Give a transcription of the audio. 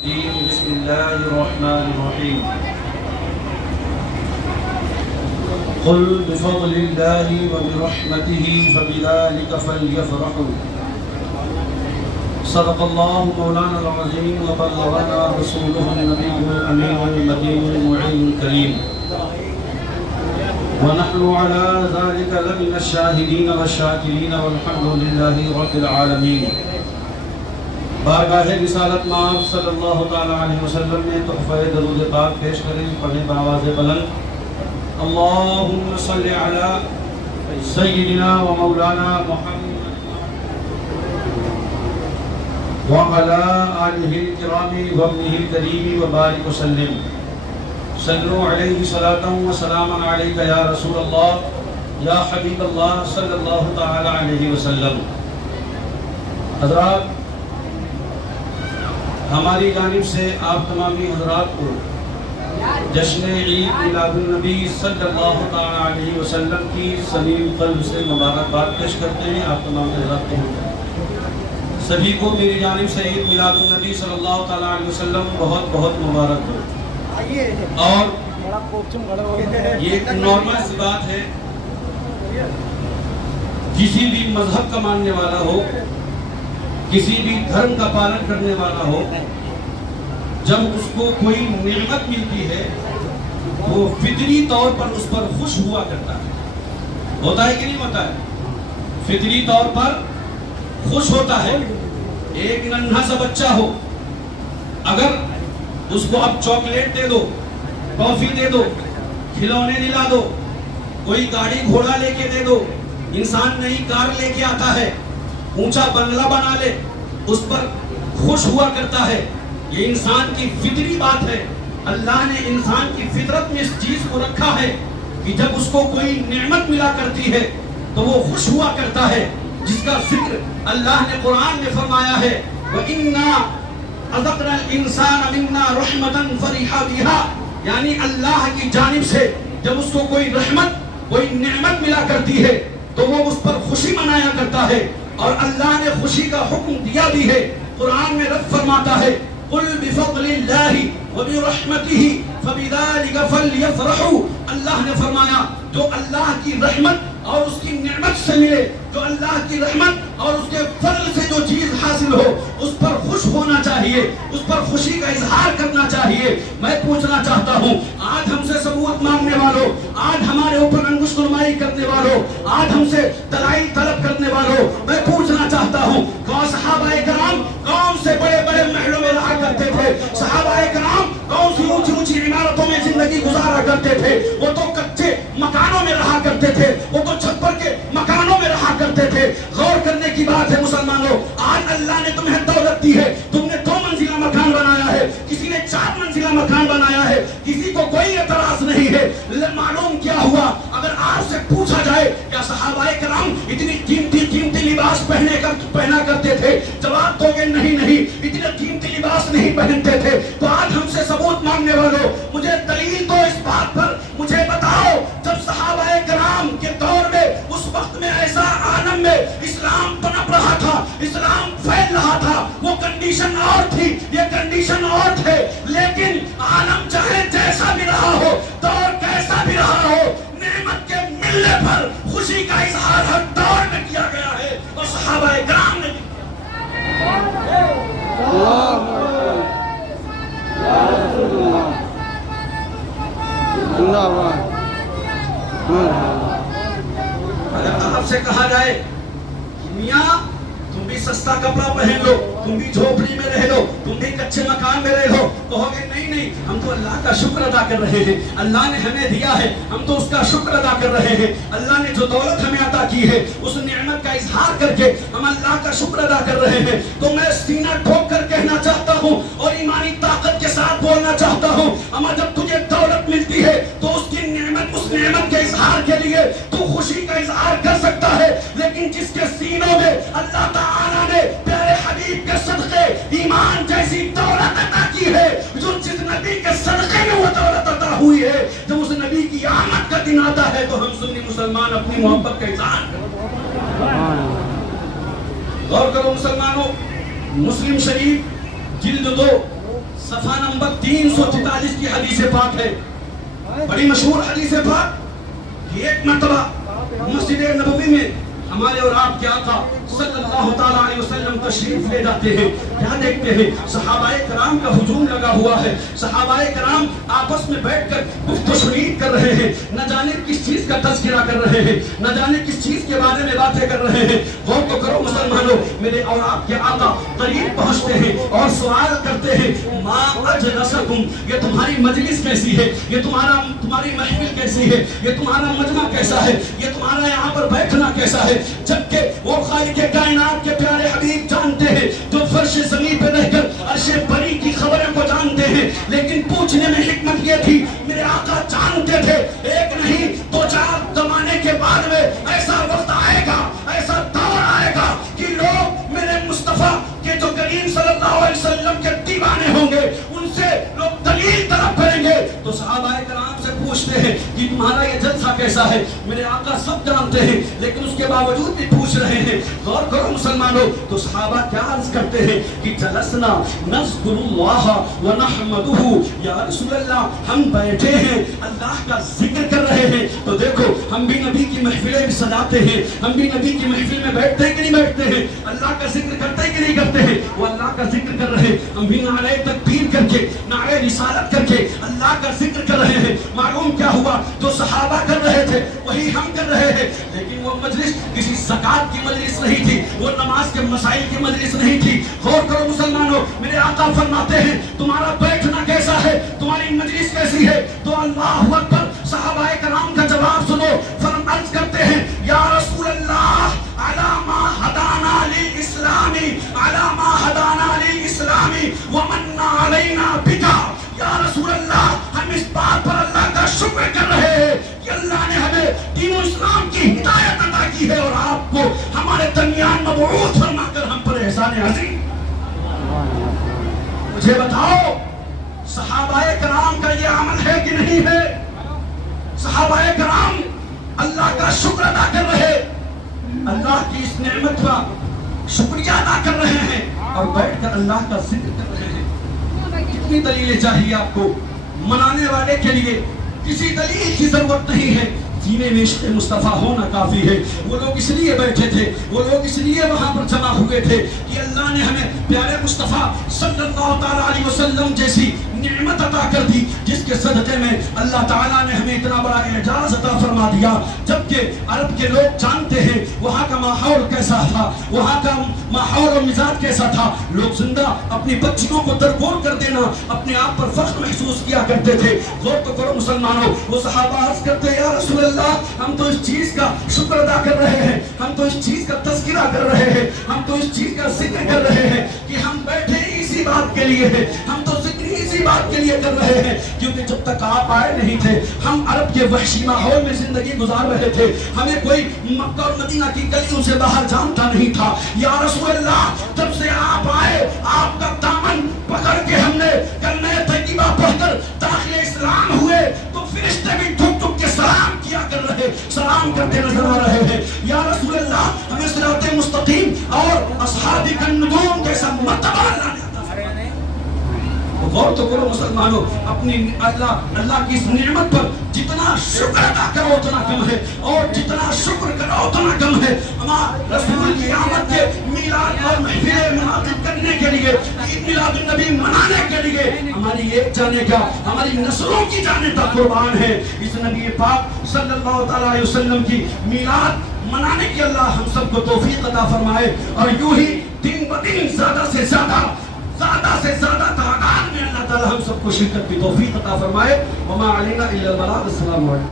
بسم الله الرحمن الرحيم قل بفضل الله وبرحمته فبذلك فليفرحوا صدق الله مولانا العظيم وبلغنا رسوله النبي الأمين المدين المعين الكريم ونحن على ذلك لمن الشاهدين والشاكرين والحمد لله رب العالمين. بارگاہ رسالت مآب صلی اللہ تعالی علیہ وسلم میں تحفہ درود پاک پیش کریں. پڑھیں بآواز بلند. اللہم صلی علی سیدنا و مولانا محمد وعلی آلہ الکرام وابنہ الکریم وبارک وسلم. صلو علیہ صلاۃ و سلام علیک یا رسول اللہ یا حبیب اللہ صلی اللہ تعالی علیہ وسلم. حضرات، ہماری جانب سے آپ تمامی حضرات کو جشن عید میلاد النبی صلی اللہ تعالی علیہ وسلم کی سلیم قلب سے مبارکباد پیش کرتے ہیں. آپ تمام حضرات کو سبھی کو میری جانب سے عید میلاد النبی صلی اللہ تعالی علیہ وسلم بہت بہت مبارک ہو. اور یہ ایک نارمل سی بات ہے، کسی بھی مذہب کا ماننے والا ہو، کسی بھی دھرم کا پالن کرنے والا ہو، جب اس کو کوئی نعمت ملتی ہے وہ فطری طور پر اس پر خوش ہوا کرتا ہے. ہوتا ہے کہ نہیں ہوتا ہے؟ فطری طور پر خوش ہوتا ہے. ایک ننھا سا بچہ ہو، اگر اس کو اب چاکلیٹ دے دو، ٹافی دے دو، کھلونے دلا دو، کوئی گاڑی گھوڑا لے کے دے دو، انسان نئی کار لے کے آتا ہے، اونچا بنگلہ بنا لے، اس پر خوش ہوا کرتا ہے. یہ انسان کی فطری بات ہے. اللہ نے انسان کی فطرت میں اس چیز کو رکھا ہے کہ جب اس کو کوئی نعمت ملا کرتی ہے تو وہ خوش ہوا کرتا ہے، جس کا ذکر اللہ نے قرآن میں فرمایا ہے وَإِنَّا أَذَقْنَا الْإِنسَانَ مِنَّا رَحْمَةً فَرِحَ بِهَا. یعنی اللہ کی جانب سے جب اس کو کوئی رحمت، کوئی نعمت ملا کرتی ہے تو وہ اس پر خوشی منایا کرتا ہے. اور اللہ نے خوشی کا حکم دیا بھی ہے. قرآن میں رب فرماتا ہے قُلْ بِفَضْلِ اللَّهِ وَبِرَحْمَتِهِ فَبِذَلِكَ فَلْيَفْرَحُوا. اللہ نے فرمایا جو اللہ کی رحمت اور اس کی نعمت سے ملے، جو اللہ کی رحمت اور اس کے فضل سے جو چیز حاصل ہو، اس پر خوش ہونا چاہیے، اس پر خوشی کا اظہار کرنا چاہیے. میں پوچھنا چاہتا ہوں آج ہم سے ثبوت مانگنے والوں، آج ہمارے اوپر انگشت نمائی کرنے والوں، آج ہم سے دلائل طلب کرنے والوں، میں پوچھنا چاہتا ہوں صحابہ کرام کون سے بڑے بڑے محلوں میں رہا کرتے تھے؟ صحابہ کرام کون سی اونچی اونچی عمارتوں میں زندگی گزارا کرتے تھے؟ وہ تو کچے مکانوں میں رہا کرتے تھے، وہ تو چھپر کے مکانوں میں رہا کرتے تھے. غور کرنے کی بات ہے مسلمانوں، آج اللہ نے تمہیں دولت دی ہے، تم نے 2 منزلہ مکان بنایا ہے، کسی نے 4 منزلہ مکان بنایا ہے، کسی کو کوئی اعتراض نہیں ہے. معلوم کیا ہوا؟ اگر آپ سے پوچھا جائے کیا صحابہ کرام اتنی قیمتی لباس پہنا کرتے تھے؟ جواب دو گے نہیں، اتنے قیمتی لباس نہیں پہنتے تھے. تو آج ہم سے ثبوت مانگنے والوں مجھے دلیل دو اس بات پر. مجھے بتاؤ جب صحابہ کرام کے دور میں اس وقت میں ایسا عالم میں اسلام پنپ رہا تھا، اسلام پھیل رہا تھا، وہ کنڈیشن اور تھی، یہ کنڈیشن اور تھے، لیکن عالم چاہے جیسا بھی رہا ہو، دور کیسا بھی رہا ہو، نعمت کے ملنے پر خوشی کا اظہار ہر دور میں کیا گیا ہے اور صحابہ کرام نے بھی اگر آپ سے کہا جائے میاں تم بھی سستا کپڑا پہن لو، تم بھی جھوپڑی میں رہ لو، تم بھی کچے مکان میں رہ لو، کہو گے نہیں ہم تو اللہ کا شکر ادا کر رہے ہیں، اللہ نے ہمیں دیا ہے، ہم تو اس کا شکر ادا کر رہے ہیں. اللہ نے جو دولت ہمیں عطا کی ہے اس نعمت کا اظہار کر کے ہم اللہ کا شکر ادا کر رہے ہیں. تو میں سینہ ٹھوک کر کہنا چاہتا ہوں اور ایمانی طاقت کے ساتھ بولنا چاہتا ہوں، اما جب تجھے دولت ملتی ہے تو اس کی نعمت، اس نعمت کے اظہار کے لیے تو خوشی کا اظہار کر سکتا ہے، لیکن جس کے سینوں میں اللہ تعالیٰ نے پیارے حبیب کے صدقے ایمان جیسی دولت عطا کی ہے، جو جس نبی کے صدقے میں وہ دولت عطا ہوئی ہے، جب اس نبی کی آمد کا دن آتا ہے تو ہم سنی مسلمان اپنی محبت کا اظہار کرتے ہیں. غور کرو مسلمانوں، مسلم شریف جلد 2 صفحہ نمبر 343 کی حدیث پاک ہے، بڑی مشہور حدیث پاک. ایک مرتبہ مسجد نبوی میں ہمارے اور آپ کے آقا صلی اللہ تعالیٰ علیہ وسلم تشریف لے جاتے ہیں. کیا دیکھتے ہیں؟ صحابہ کرام کا ہجوم لگا ہوا ہے. صحابہ کرام آپس میں بیٹھ کر گفت و شنید کر رہے ہیں، نہ جانے کس چیز کا تذکرہ کر رہے ہیں، نہ جانے کس چیز کے بارے میں باتیں کر رہے ہیں. غور تو کرو مسلمانوں، میرے اور آپ کے آقا قریب پہنچتے ہیں اور سوال کرتے ہیں، ما اجلسکم، یہ تمہاری مجلس کیسی ہے، یہ تمہاری محفل کیسی ہے، یہ تمہارا مجمع کیسا ہے، یہ تمہارا یہاں پر بیٹھنا کیسا ہے. جبکہ وہ خالق کائنات کے پیارے حبیب جانتے ہیں، جو فرش زمین پہ رہ کر عرش بری کی خبریں کو جانتے ہیں. لیکن پوچھنے میں حکمت یہ تھی، میرے آقا جانتے تھے ایک نہیں دو چار زمانے کے بعد میں ایسا وقت آئے گا، ایسا دور آئے گا کہ لوگ میرے مصطفیٰ کے جو کریم صلی اللہ علیہ وسلم کے دیوانے ہوں گے، ان سے لوگ دلیل طلب کریں گے. تو صحابہ کرام سے پوچھتے ہیں کہ تمہارا یہ جلسہ کیسا ہے. میرے آقا سب جانتے ہیں لیکن اس کے باوجود بھی پوچھ رہے ہیں. غور کرو مسلمانوں، تو صحابہ کیا عرض کرتے ہیں کہ جلسنا نذکر اللہ ونحمدہ، یا رسول اللہ ہم بیٹھے ہیں اللہ کا ذکر کر رہے ہیں. تو دیکھو ہم بھی نبی کی محفلیں بھی سجاتے ہیں، ہم بھی نبی کی محفل میں بیٹھتے ہیں کہ نہیں بیٹھتے ہیں، اللہ کا ذکر کرتے ہیں کہ نہیں کرتے ہیں. وہ اللہ کا ذکر کر رہے ہیں، ہم بھی نعرہ تکبیر کر کے نعرہ رسالت کر کے اللہ کا ذکر کر رہے ہیں. معلوم کیا ہوا؟ جو صحابہ کر رہے تھے وہی ہم کر رہے ہیں. لیکن وہ مجلس کسی زکات کی مجلس نہیں تھی، وہ نماز کے مسائل کی مجلس نہیں تھی. غور کرو مسلمانوں، میرے آقا فرماتے ہیں تمہارا بیٹھنا کیسا ہے، تمہاری مجلس کیسی ہے. تو اللہ اکبر، صحابہ کرام کا جواب سنو. عرض کرتے ہیں یا رسول اللہ علی ما ہدانا للاسلام، علی ما ہدانا للاسلام ومن علینا بکا. یا رسول اللہ ہم اس بات پر اللہ کا شکر کر رہے ہیں کہ اللہ نے ہمیں دین و اسلام کی ہدایت عطا کی ہے اور آپ کو ہمارے درمیان مبعوث فرما کر ہم پر احسان عظیم. مجھے بتاؤ صحابہ کرام کا یہ عمل ہے کہ نہیں ہے؟ صحابہ کرام اللہ کا شکر ادا کر رہے، اللہ کی اس نعمت کا شکریہ ادا کر رہے ہیں اور بیٹھ کر اللہ کا ذکر کر رہے ہیں. کتنی دلیلیں چاہیے آپ کو؟ منانے والے کے لیے کسی دلیل کی ضرورت نہیں ہے، سینے میں عشق مصطفیٰ ہونا کافی ہے. وہ لوگ اس لیے بیٹھے تھے، وہ لوگ اس لیے وہاں پر جمع ہوئے تھے کہ اللہ نے ہمیں پیارے مصطفیٰ صلی اللہ تعالیٰ علیہ وسلم جیسی نعمت عطا کر دی جس کے صدقے میں اللہ تعالیٰ نے ہمیں اتنا بڑا اعجاز عطا فرما دیا. جبکہ عرب کے لوگ جانتے ہیں وہاں کا ماحول کیسا تھا، وہاں کا ماحول و مزاج کیسا تھا. لوگ زندہ اپنی بچیوں کو درگور کر دینا، اپنے آپ پر فخر محسوس کیا کرتے تھے. غور تو کرو مسلمانوں، وہ صحابہ عرض کرتے یا رسول اللہ ہم تو اس چیز کا شکر ادا کر رہے ہیں، ہم تو اس چیز کا تذکرہ کر رہے ہیں، ہم تو اس چیز کا ذکر کر رہے ہیں کہ ہم بیٹھے اسی بات کے لیے ہیں، ہم تو ذکر اسی بات کے لیے کر رہے ہیں کیونکہ جب تک آپ آئے نہیں تھے ہم عرب کے وحشی ماحول میں زندگی گزار رہے تھے. ہمیں کوئی مکہ اور مدینہ کی گلیوں سے باہر جانتا نہیں تھا. یا رسول اللہ جب سے آپ آئے آپ کا دامن پکڑ کے ہم نے کلمہ طیبہ پڑھ کر داخل اسلام ہوئے تو فرشتے بھی ٹھک ٹھک کے سلام کیا کر رہے، سلام کرتے نظر آ رہے ہیں. یا رسول اللہ ہمیں صراط مستقیم اور اصحاب النجوم جیسا مرتبہ اللہ نے عطا فرمایا. غور تو کرو مسلمانوں، اپنی اللہ کی اس نعمت پر جتنا شکر ادا کرو اتنا کم ہے اور جتنا شکر کرو اتنا کم ہے. ہمارے رسول کی آمد کے میلاد اور محفلیں منعقد کرنے کے لیے، عید میلاد النبی منانے کے لیے ہماری ایک جانے کا، ہماری نسلوں کی جانے کا قربان ہے. اس نبی پاک صلی اللہ تعالیٰ علیہ وسلم کی میلاد منانے کی اللہ ہم سب کو توفیق عطا فرمائے اور یوں ہی دن بدن زیادہ سے زیادہ تعداد میں اللہ تعالیٰ ہم سب کو شرکت کی توفیق عطا فرمائے. وما علینا الا البلاغ. السلام علیکم.